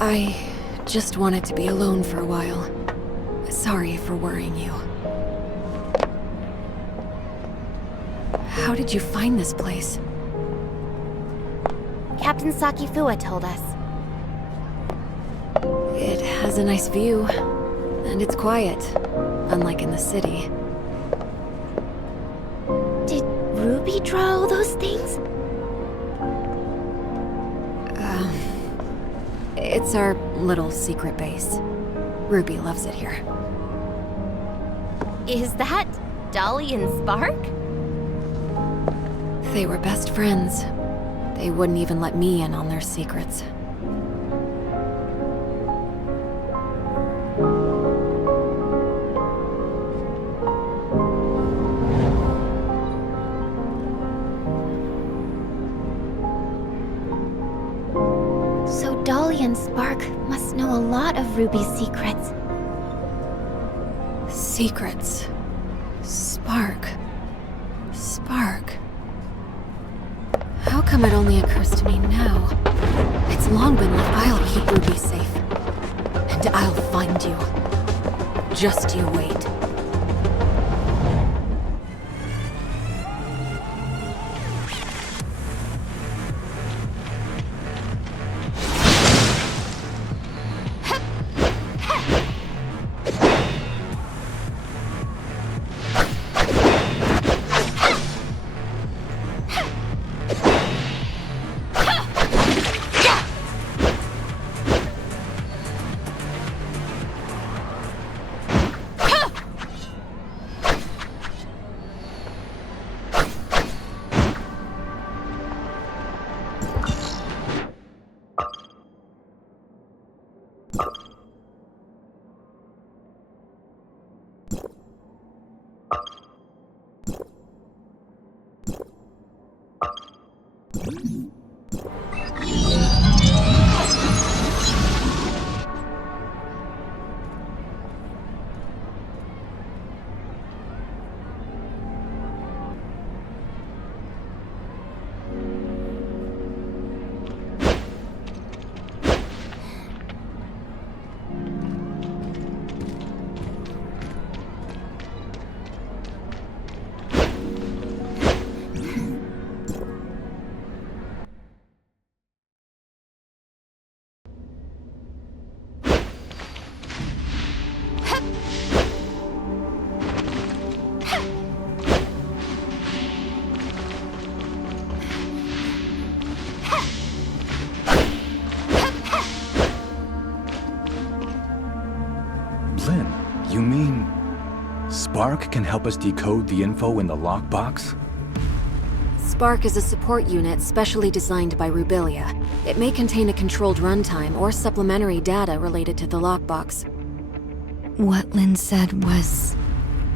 I just wanted to be alone for a while. Sorry for worrying you. How did you find this place? Captain Sakifua told us. It has a nice view, and it's quiet, unlike in the city. Did Ruby draw all those things? It's our little secret base. Ruby loves it here. Is that Dolly and Spark? They were best friends. They wouldn't even let me in on their secrets. So Dolly and Spark must know a lot of Ruby's secrets. Secrets. Spark. How come it only occurs to me now? It's long been like I'll keep Ruby safe. And I'll find you. Just you wait. You mean Spark can help us decode the info in the lockbox? Spark is a support unit specially designed by Rubilia. It may contain a controlled runtime or supplementary data related to the lockbox. What Lynn said was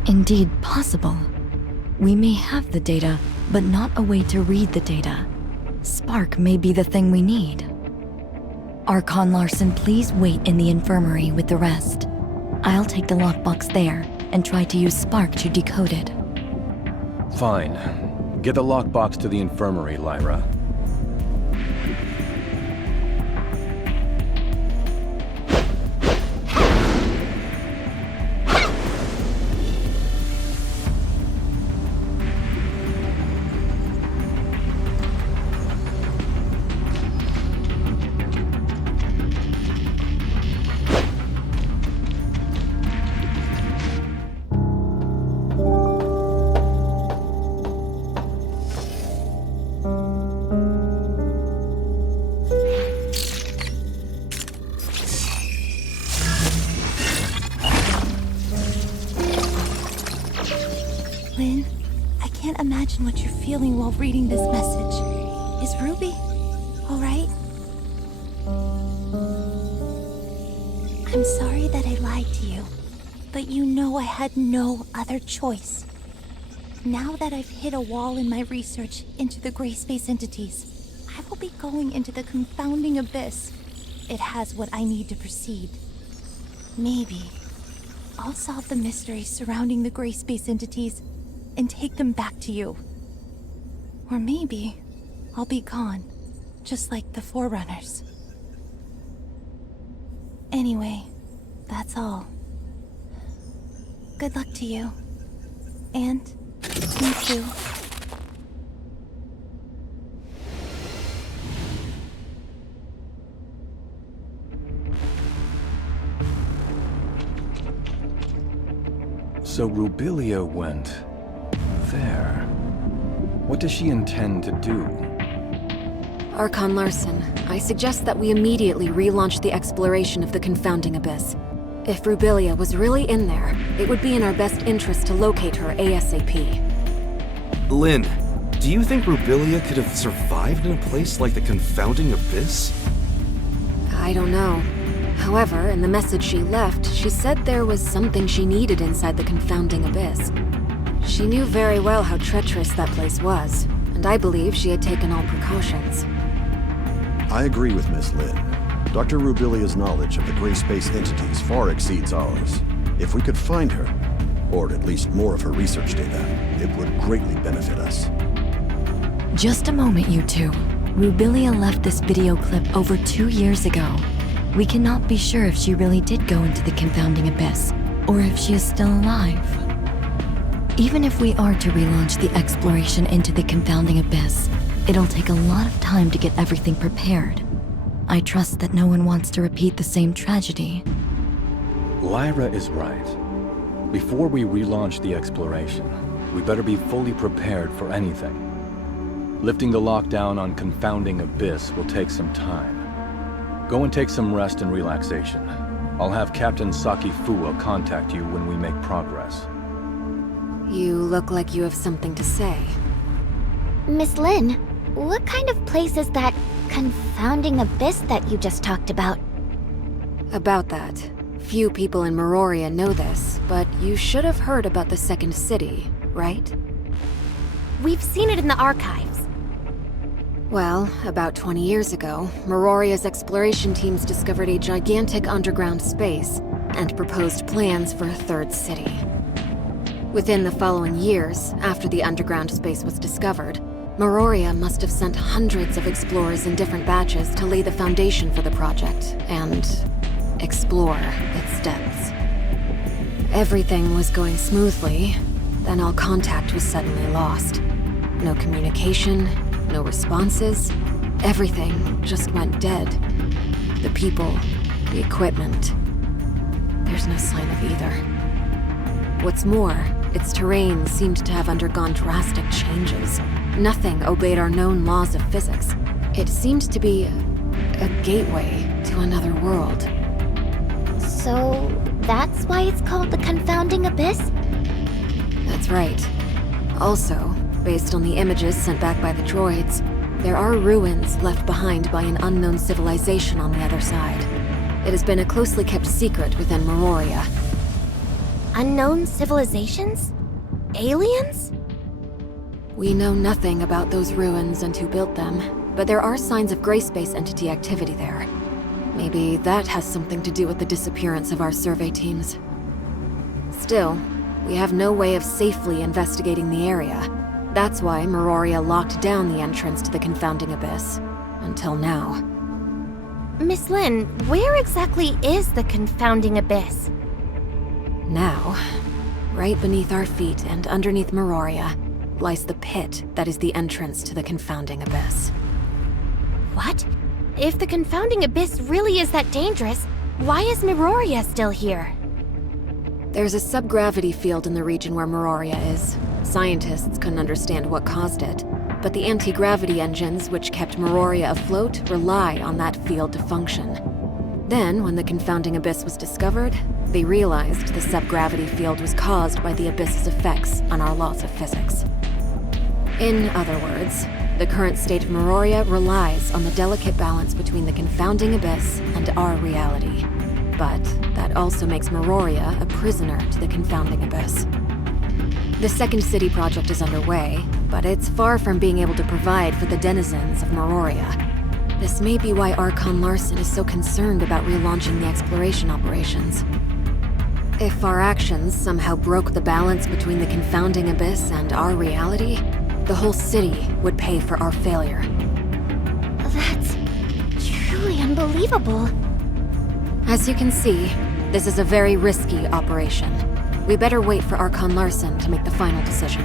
indeed possible. We may have the data, but not a way to read the data. Spark may be the thing we need. Archon Larson, please wait in the infirmary with the rest. I'll take the lockbox there and try to use Spark to decode it. Fine. Get the lockbox to the infirmary, Lyra. Lynn, I can't imagine what you're feeling while reading this message. Is Ruby all right? I'm sorry that I lied to you, but you know I had no other choice. Now that I've hit a wall in my research into the gray space entities, I will be going into the confounding abyss. It has what I need to proceed. Maybe I'll solve the mysteries surrounding the gray space entities and take them back to you. Or maybe I'll be gone, just like the Forerunners. Anyway, that's all. Good luck to you. And me too. So Rubilia went there. What does she intend to do? Archon Larson, I suggest that we immediately relaunch the exploration of the confounding abyss. If Rubilia was really in there, it would be in our best interest to locate her ASAP. Lynn, do you think Rubilia could have survived in a place like the confounding abyss? I don't know. However, in the message she left, she said there was something she needed inside the confounding abyss. She knew very well how treacherous that place was, and I believe she had taken all precautions. I agree with Miss Lynn. Dr. Rubilia's knowledge of the gray space entities far exceeds ours. If we could find her, or at least more of her research data, it would greatly benefit us. Just a moment, you two. Rubilia left this video clip over 2 years ago. We cannot be sure if she really did go into the confounding abyss, or if she is still alive. Even if we are to relaunch the exploration into the confounding abyss, it'll take a lot of time to get everything prepared. I trust that no one wants to repeat the same tragedy. Lyra is right. Before we relaunch the exploration, we better be fully prepared for anything. Lifting the lockdown on Confounding Abyss will take some time. Go and take some rest and relaxation. I'll have Captain Saki Fuwa contact you when we make progress. You look like you have something to say. Miss Lynn, what kind of place is that confounding abyss that you just talked about? About that, few people in Meroria know this, but you should have heard about the Second City, right? We've seen it in the archives. Well, about 20 years ago, Meroria's exploration teams discovered a gigantic underground space and proposed plans for a third city. Within the following years, after the underground space was discovered, Meroria must have sent hundreds of explorers in different batches to lay the foundation for the project and explore its depths. Everything was going smoothly, then all contact was suddenly lost. No communication, no responses, everything just went dead. The people, the equipment. There's no sign of either. What's more, its terrain seemed to have undergone drastic changes. Nothing obeyed our known laws of physics. It seemed to be a gateway to another world. So, that's why it's called the confounding abyss? That's right. Also, based on the images sent back by the droids, there are ruins left behind by an unknown civilization on the other side. It has been a closely kept secret within Meroria. Unknown civilizations? Aliens? We know nothing about those ruins and who built them, but there are signs of gray space entity activity there. Maybe that has something to do with the disappearance of our survey teams. Still, we have no way of safely investigating the area. That's why Meroria locked down the entrance to the confounding abyss. Until now. Miss Lynn, where exactly is the confounding abyss? Now, right beneath our feet and underneath Meroria, lies the pit that is the entrance to the confounding abyss. What? If the confounding abyss really is that dangerous, why is Meroria still here? There's a subgravity field in the region where Meroria is. Scientists couldn't understand what caused it, but the anti-gravity engines which kept Meroria afloat rely on that field to function. Then, when the confounding abyss was discovered, they realized the subgravity field was caused by the abyss's effects on our laws of physics. In other words, the current state of Meroria relies on the delicate balance between the confounding abyss and our reality. But that also makes Meroria a prisoner to the confounding abyss. The Second City project is underway, but it's far from being able to provide for the denizens of Meroria. This may be why Archon Larson is so concerned about relaunching the exploration operations. If our actions somehow broke the balance between the confounding abyss and our reality, the whole city would pay for our failure. That's truly unbelievable. As you can see, this is a very risky operation. We better wait for Archon Larson to make the final decision.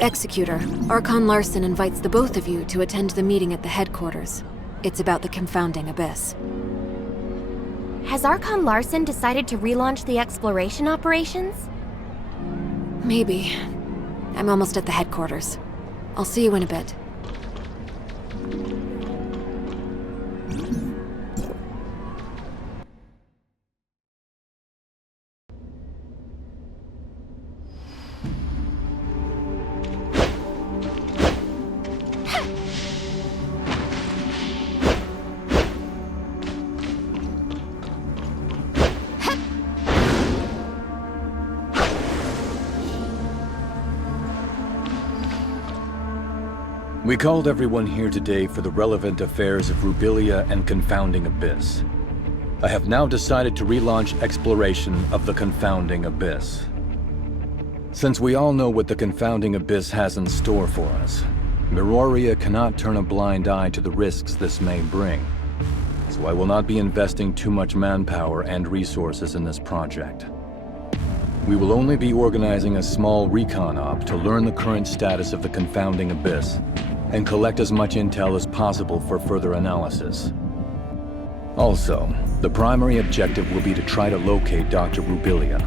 Executor, Archon Larson invites the both of you to attend the meeting at the headquarters. It's about the confounding abyss. Has Archon Larson decided to relaunch the exploration operations? Maybe. I'm almost at the headquarters. I'll see you in a bit. We called everyone here today for the relevant affairs of Rubilia and Confounding Abyss. I have now decided to relaunch exploration of the Confounding Abyss. Since we all know what the Confounding Abyss has in store for us, Miroria cannot turn a blind eye to the risks this may bring. So I will not be investing too much manpower and resources in this project. We will only be organizing a small recon op to learn the current status of the Confounding Abyss and collect as much intel as possible for further analysis. Also, the primary objective will be to try to locate Dr. Rubilia.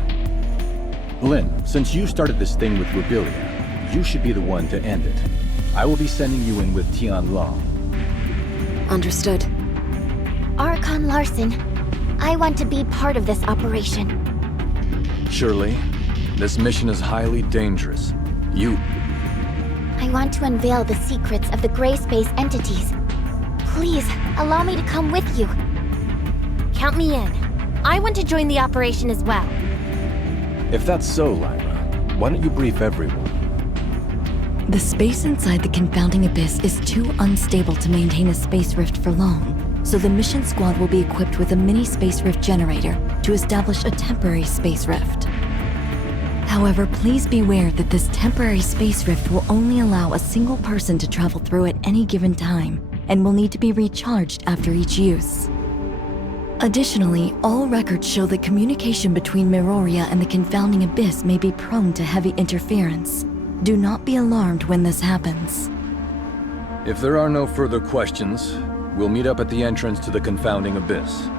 Lin, since you started this thing with Rubilia, you should be the one to end it. I will be sending you in with Tian Long. Understood. Archon Larson, I want to be part of this operation. Shirley, this mission is highly dangerous. I want to unveil the secrets of the gray space entities. Please, allow me to come with you. Count me in. I want to join the operation as well. If that's so, Lyra, why don't you brief everyone? The space inside the Confounding Abyss is too unstable to maintain a space rift for long, so the mission squad will be equipped with a mini space rift generator to establish a temporary space rift. However, please beware that this temporary space rift will only allow a single person to travel through at any given time, and will need to be recharged after each use. Additionally, all records show that communication between Miroria and the Confounding Abyss may be prone to heavy interference. Do not be alarmed when this happens. If there are no further questions, we'll meet up at the entrance to the Confounding Abyss.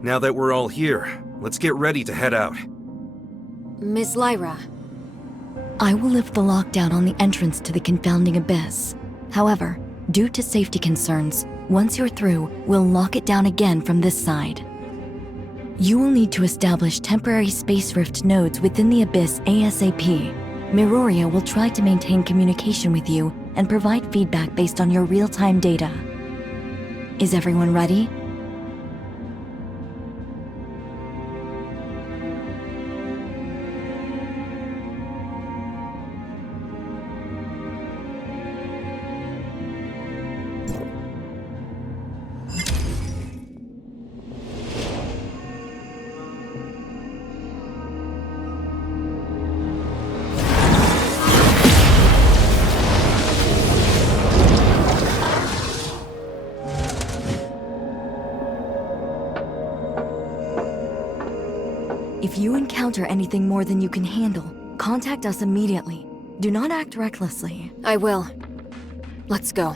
Now that we're all here, let's get ready to head out. Miss Lyra. I will lift the lockdown on the entrance to the confounding abyss. However, due to safety concerns, once you're through, we'll lock it down again from this side. You will need to establish temporary space rift nodes within the abyss ASAP. Miroria will try to maintain communication with you and provide feedback based on your real-time data. Is everyone ready? If you encounter anything more than you can handle, contact us immediately. Do not act recklessly. I will. Let's go.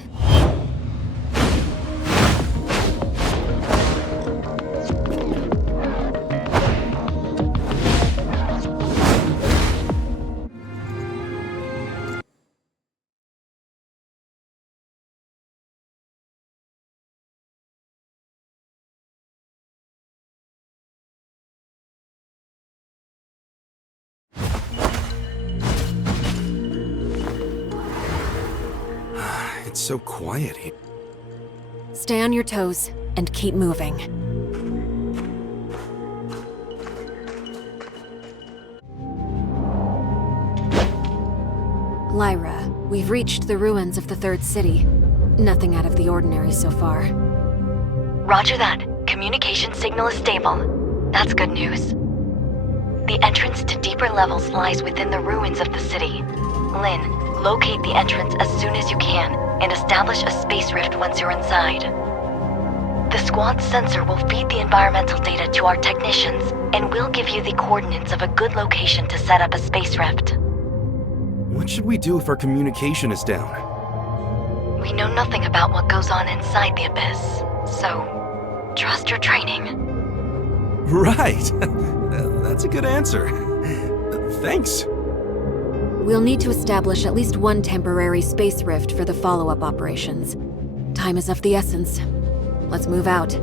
It's so quiet here. Stay on your toes and keep moving. Lyra, we've reached the ruins of the third city. Nothing out of the ordinary so far. Roger that. Communication signal is stable. That's good news. The entrance to deeper levels lies within the ruins of the city. Lynn, locate the entrance as soon as you can and establish a space rift once you're inside. The squad's sensor will feed the environmental data to our technicians and will give you the coordinates of a good location to set up a space rift. What should we do if our communication is down? We know nothing about what goes on inside the abyss, so trust your training. Right! That's a good answer. Thanks. We'll need to establish at least one temporary space rift for the follow-up operations. Time is of the essence. Let's move out.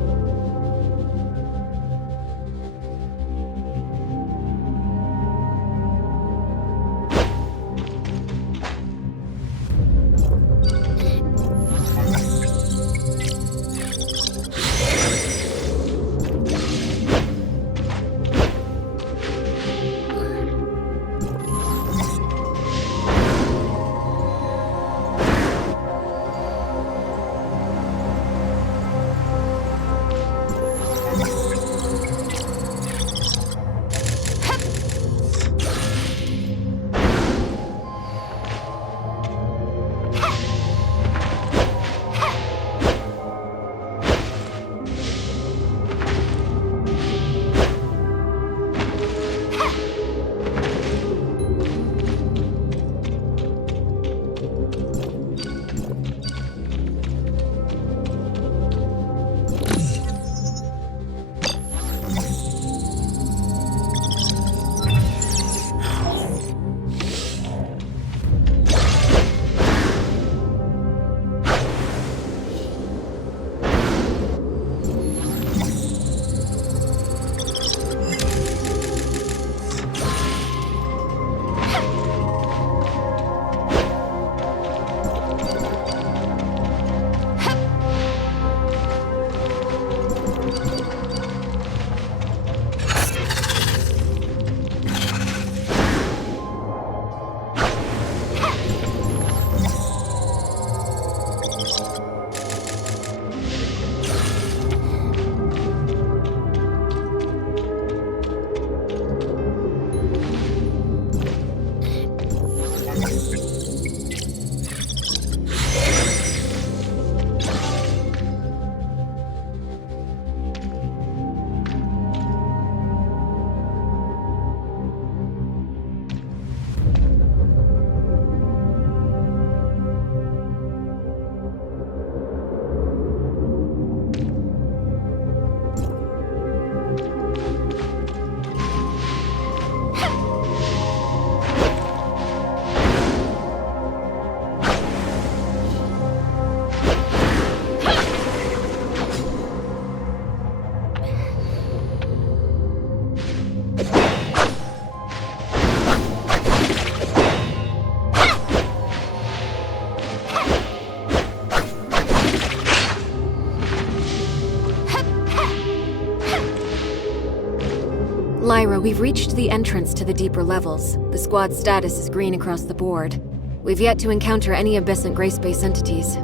Lyra, we've reached the entrance to the deeper levels. The squad's status is green across the board. We've yet to encounter any abyssal gray space entities.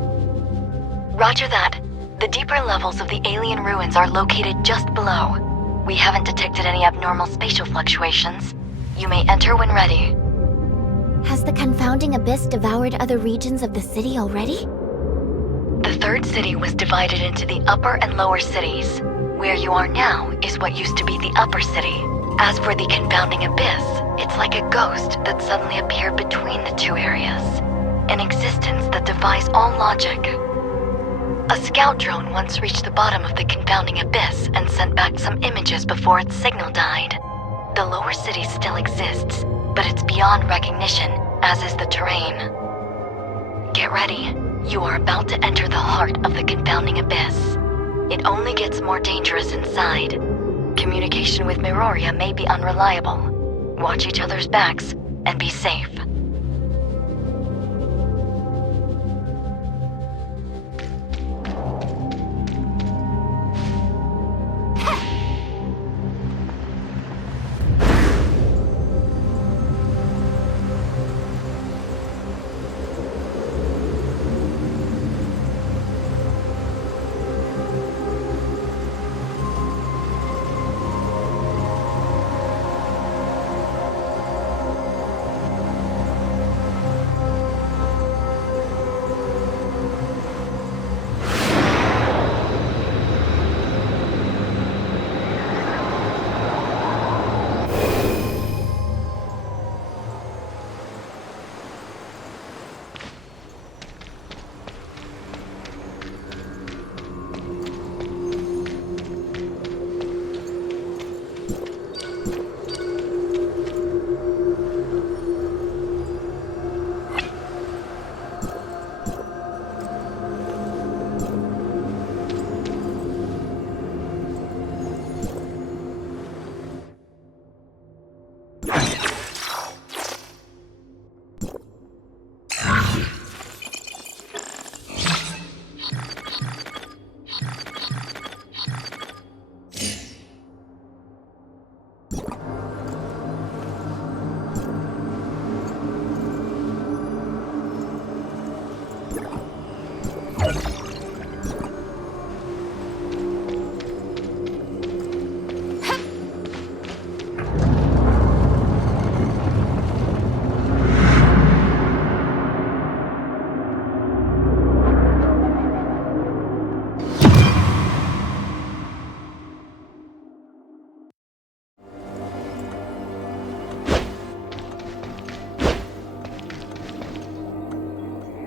Roger that. The deeper levels of the alien ruins are located just below. We haven't detected any abnormal spatial fluctuations. You may enter when ready. Has the confounding abyss devoured other regions of the city already? The third city was divided into the upper and lower cities. Where you are now is what used to be the upper city. As for the confounding abyss, it's like a ghost that suddenly appeared between the two areas. An existence that defies all logic. A scout drone once reached the bottom of the confounding abyss and sent back some images before its signal died. The lower city still exists, but it's beyond recognition, as is the terrain. Get ready. You are about to enter the heart of the confounding abyss. It only gets more dangerous inside. Communication with Meroria may be unreliable. Watch each other's backs and be safe.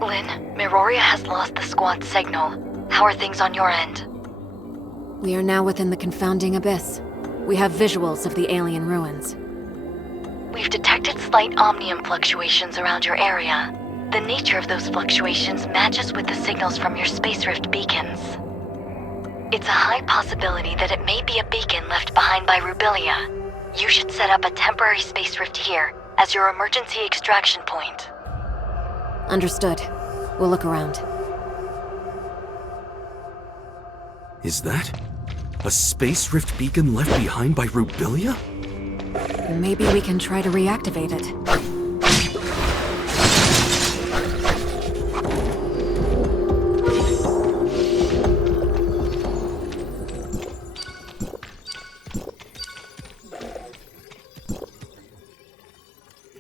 Lynn, Meroria has lost the squad signal. How are things on your end? We are now within the confounding abyss. We have visuals of the alien ruins. We've detected slight omnium fluctuations around your area. The nature of those fluctuations matches with the signals from your space rift beacons. It's a high possibility that it may be a beacon left behind by Rubilia. You should set up a temporary space rift here as your emergency extraction point. Understood. We'll look around. Is that a space rift beacon left behind by Rubilia? Maybe we can try to reactivate it.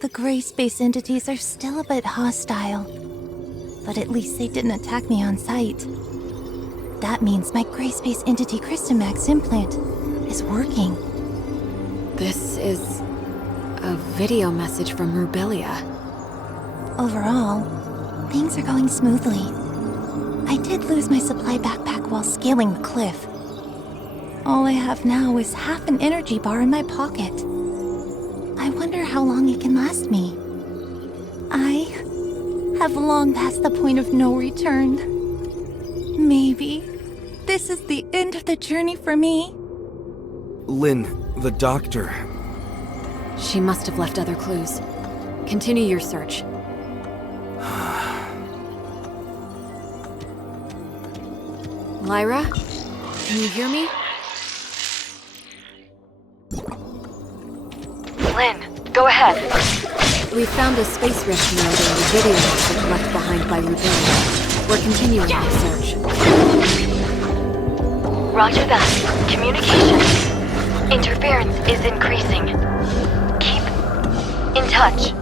The gray space entities are still a bit hostile, but at least they didn't attack me on sight. That means my gray space entity Crystamax implant is working. This is a video message from Rubilia. Overall, things are going smoothly. I did lose my supply backpack while scaling the cliff. All I have now is half an energy bar in my pocket. I wonder how long it can last me. I have long passed the point of no return. Maybe this is the end of the journey for me. Lynn, the doctor. She must have left other clues. Continue your search. Lyra? Can you hear me? Lynn, go ahead. We found a space rift node in the video message left behind by Rubilia. We're continuing our search. Roger that. Communication. Interference is increasing. Keep in touch.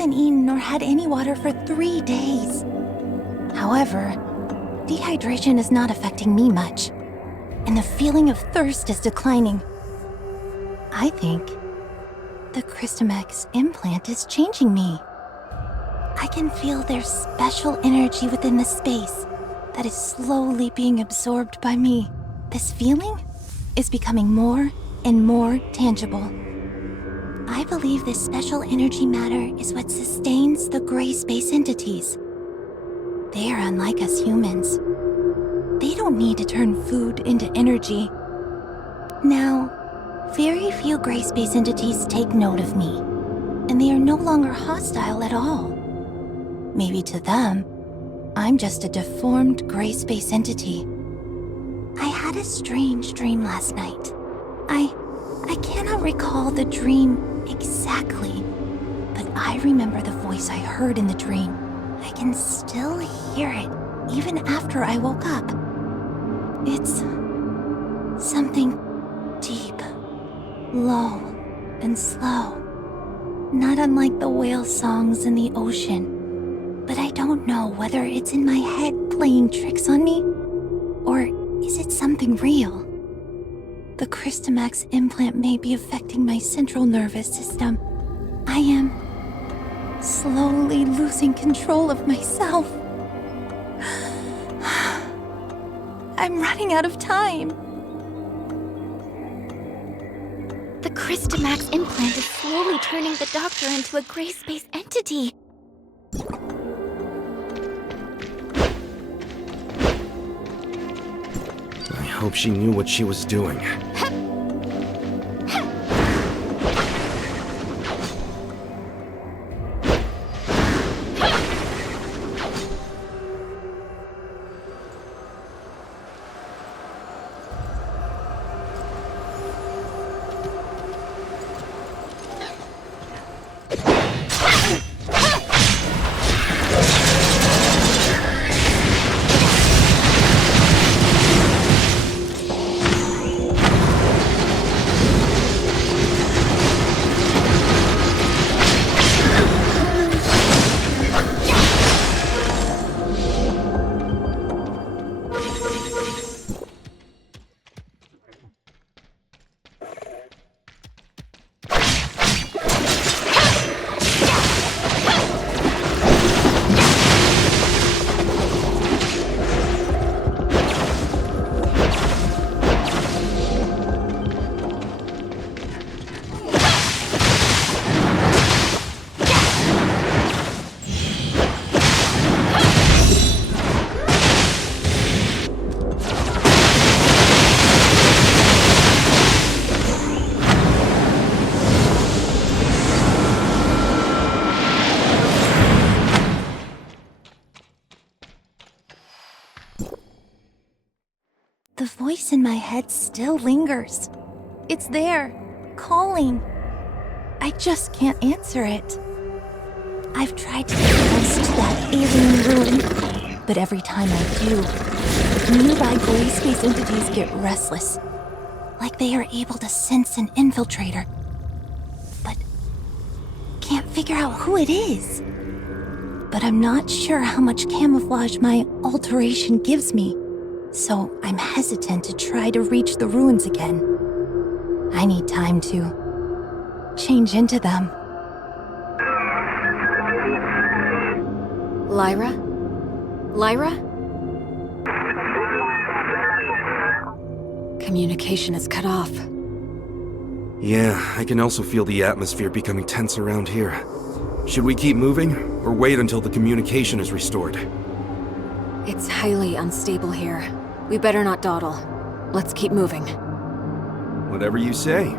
haven't eaten nor had any water for 3 days. However, dehydration is not affecting me much, and the feeling of thirst is declining. I think the Christomax implant is changing me. I can feel their special energy within the space that is slowly being absorbed by me. This feeling is becoming more and more tangible. I believe this special energy matter is what sustains the gray space entities. They are unlike us humans. They don't need to turn food into energy. Now, very few gray space entities take note of me, and they are no longer hostile at all. Maybe to them, I'm just a deformed gray space entity. I had a strange dream last night. I cannot recall the dream exactly, but I remember the voice I heard in the dream. I can still hear it even after I woke up. It's something deep, low, and slow. Not unlike the whale songs in the ocean. But I don't know whether it's in my head playing tricks on me, or is it something real? The Christomax implant may be affecting my central nervous system. I am slowly losing control of myself. I'm running out of time. The Christomax implant is slowly turning the Doctor into a gray space entity. I hope she knew what she was doing. voice in my head still lingers. It's there, calling. I just can't answer it. I've tried to get close to that alien ruin, but every time I do, nearby gray space entities get restless, like they are able to sense an infiltrator, but can't figure out who it is. But I'm not sure how much camouflage my alteration gives me, so I'm hesitant to try to reach the ruins again. I need time to change into them. Lyra? Lyra? Communication is cut off. Yeah, I can also feel the atmosphere becoming tense around here. Should we keep moving, or wait until the communication is restored? It's highly unstable here. We better not dawdle. Let's keep moving. Whatever you say.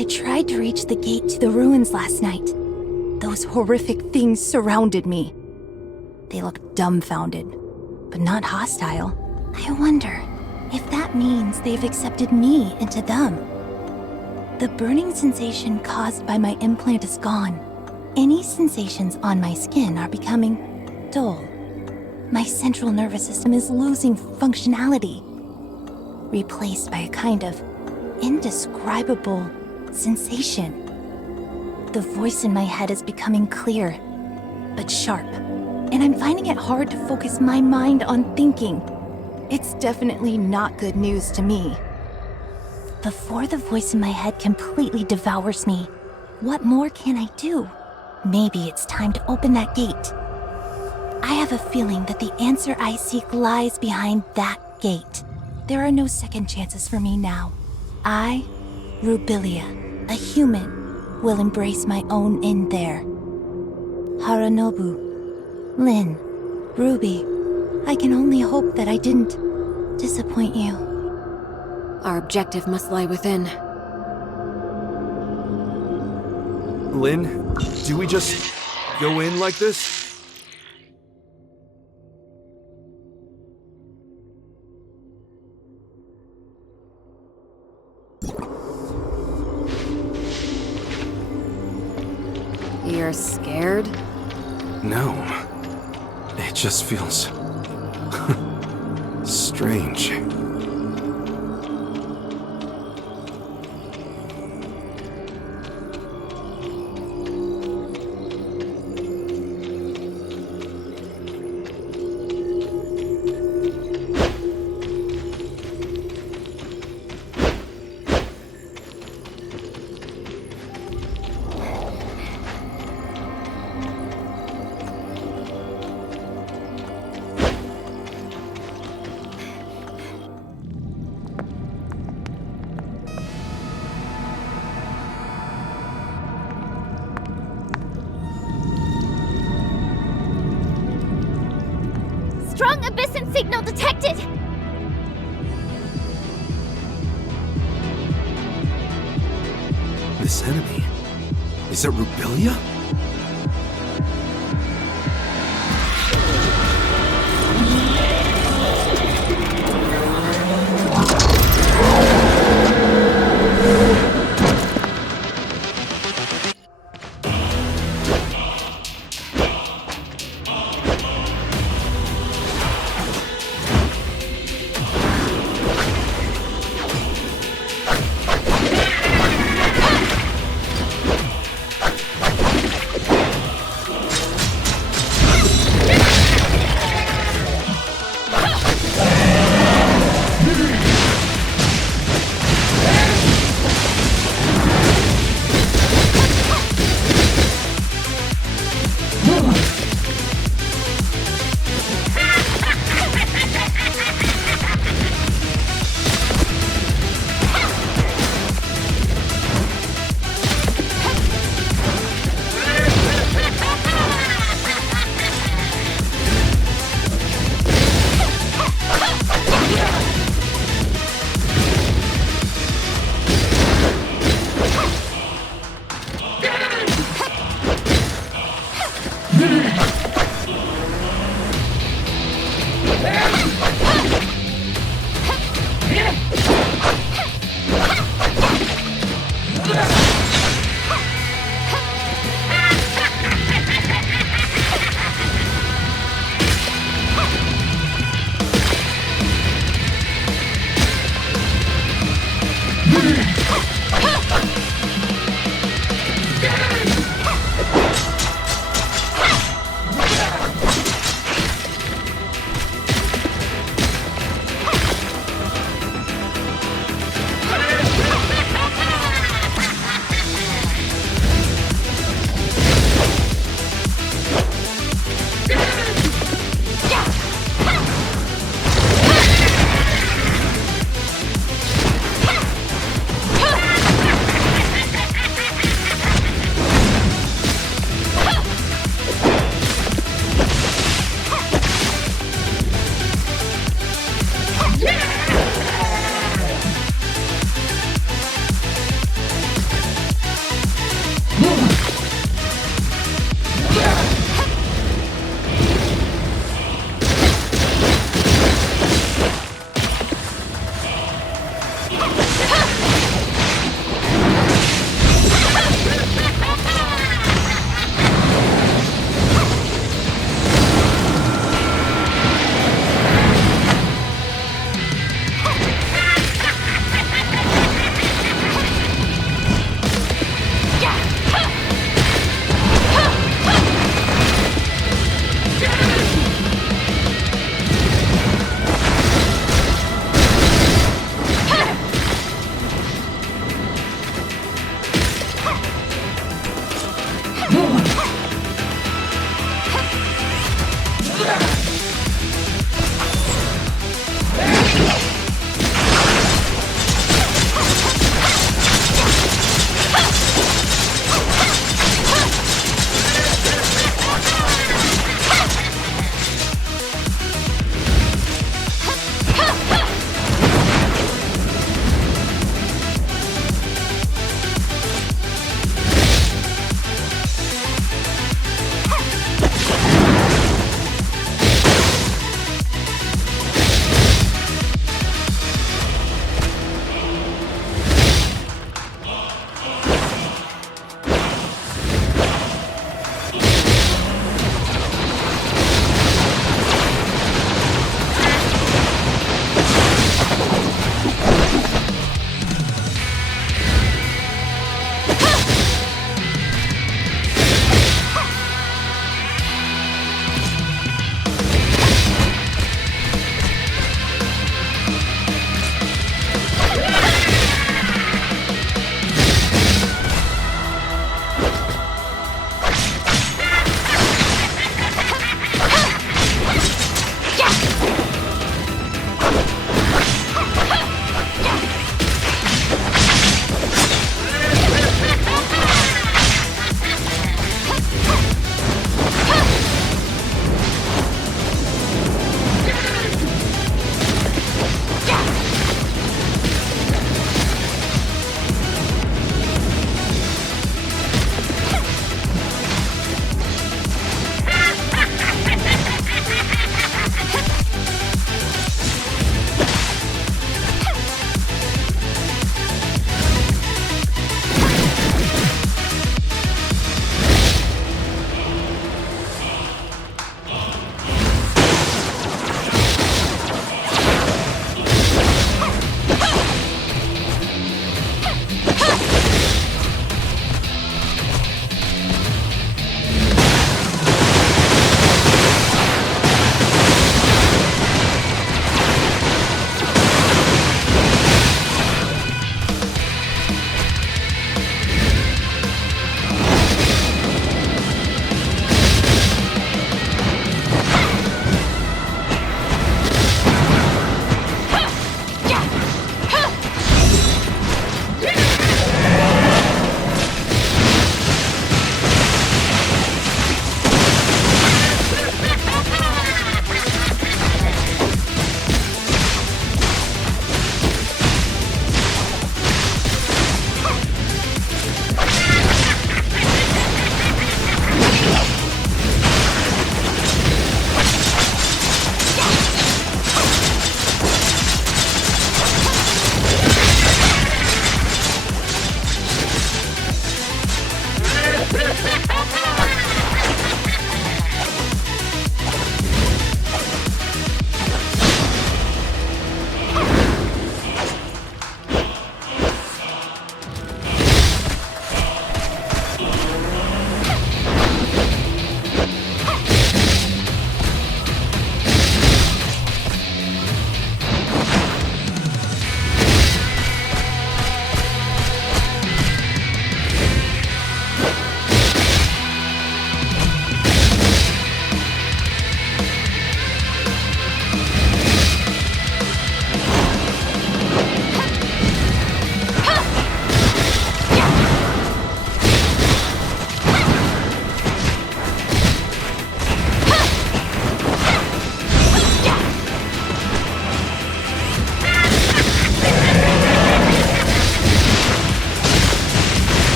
I tried to reach the gate to the ruins last night. Those horrific things surrounded me. They looked dumbfounded, but not hostile. I wonder if that means they've accepted me into them. The burning sensation caused by my implant is gone. Any sensations on my skin are becoming dull. My central nervous system is losing functionality, replaced by a kind of indescribable sensation. The voice in my head is becoming clear, but sharp, and I'm finding it hard to focus my mind on thinking. It's definitely not good news to me. Before the voice in my head completely devours me, what more can I do? Maybe it's time to open that gate. I have a feeling that the answer I seek lies behind that gate. There are no second chances for me now. I, Rubilia, a human, will embrace my own end there. Haranobu, Lynn, Ruby, I can only hope that I didn't disappoint you. Our objective must lie within. Lynn, do we just go in like this? You're scared? No. It just feels strange. Strong Abyssin signal detected! This enemy, is it Rubilia?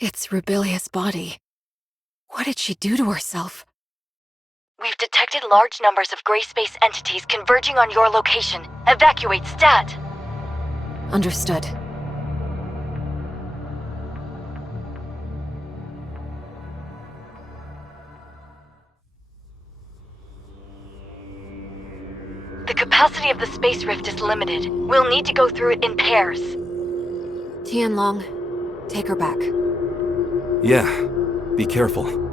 It's Rubilia's body. What did she do to herself? We've detected large numbers of gray space entities converging on your location. Evacuate stat! Understood. The capacity of the space rift is limited. We'll need to go through it in pairs. Tianlong, take her back. Yeah, be careful.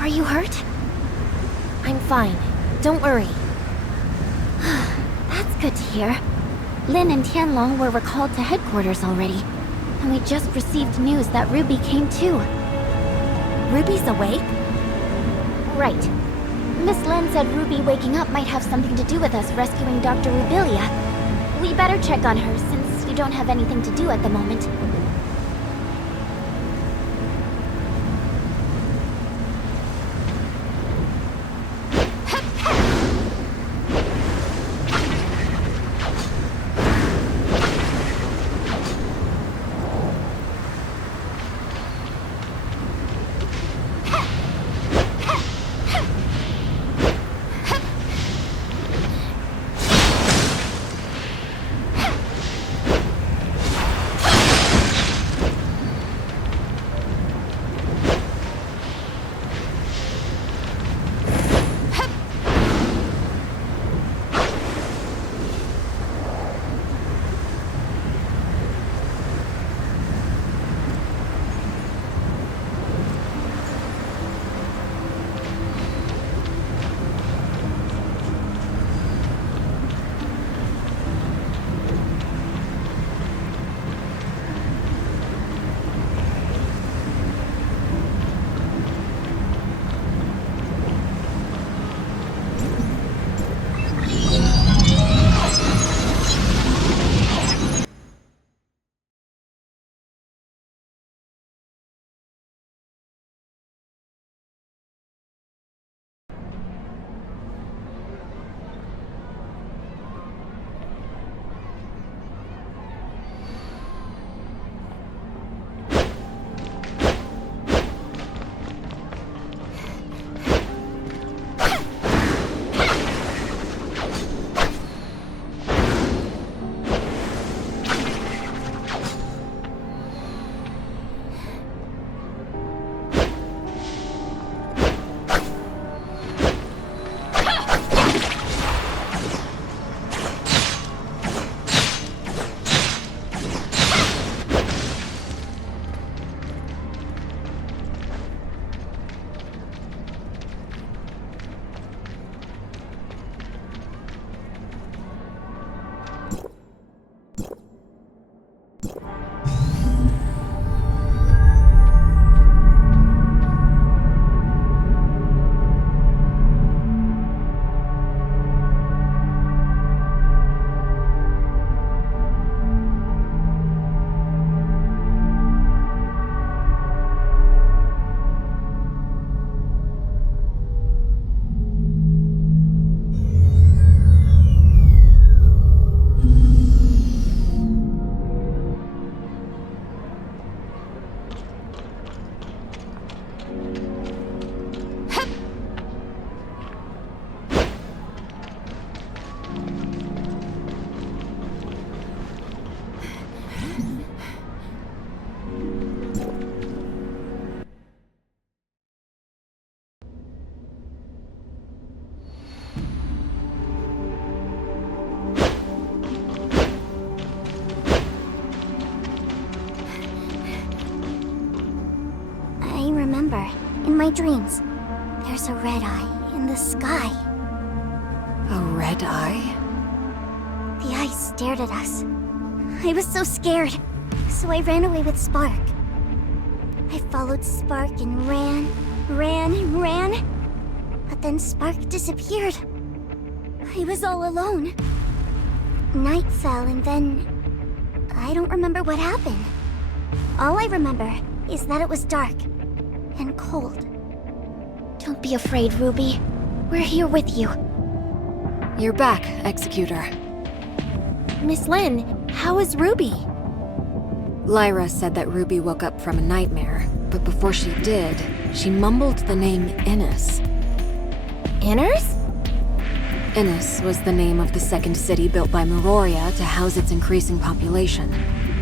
Are you hurt? I'm fine. Don't worry. That's good to hear. Lin and Tianlong were recalled to headquarters already. And we just received news that Ruby came too. Ruby's awake? Right. Miss Lin said Ruby waking up might have something to do with us rescuing Dr. Rubilia. We better check on her since you don't have anything to do at the moment. In my dreams, there's a red eye in the sky. A red eye? The eye stared at us. I was so scared, so I ran away with Spark. I followed Spark and ran. But then Spark disappeared. I was all alone. Night fell and then... I don't remember what happened. All I remember is that it was dark and cold. Don't be afraid, Ruby. We're here with you. You're back, Executor. Miss Lin, how is Ruby? Lyra said that Ruby woke up from a nightmare, but before she did, she mumbled the name Innis. Inners? Innis was the name of the second city built by Meroria to house its increasing population.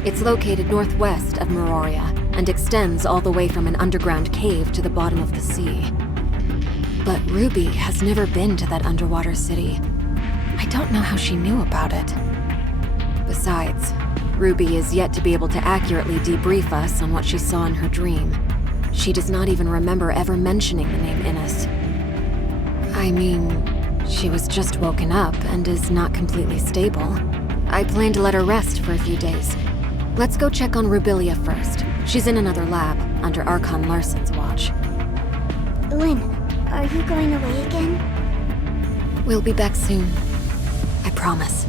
It's located northwest of Meroria and extends all the way from an underground cave to the bottom of the sea. But Ruby has never been to that underwater city. I don't know how she knew about it. Besides, Ruby is yet to be able to accurately debrief us on what she saw in her dream. She does not even remember ever mentioning the name Innis. I mean, she was just woken up and is not completely stable. I plan to let her rest for a few days. Let's go check on Rubilia first. She's in another lab, under Archon Larson's watch. Lynn, are you going away again? We'll be back soon. I promise.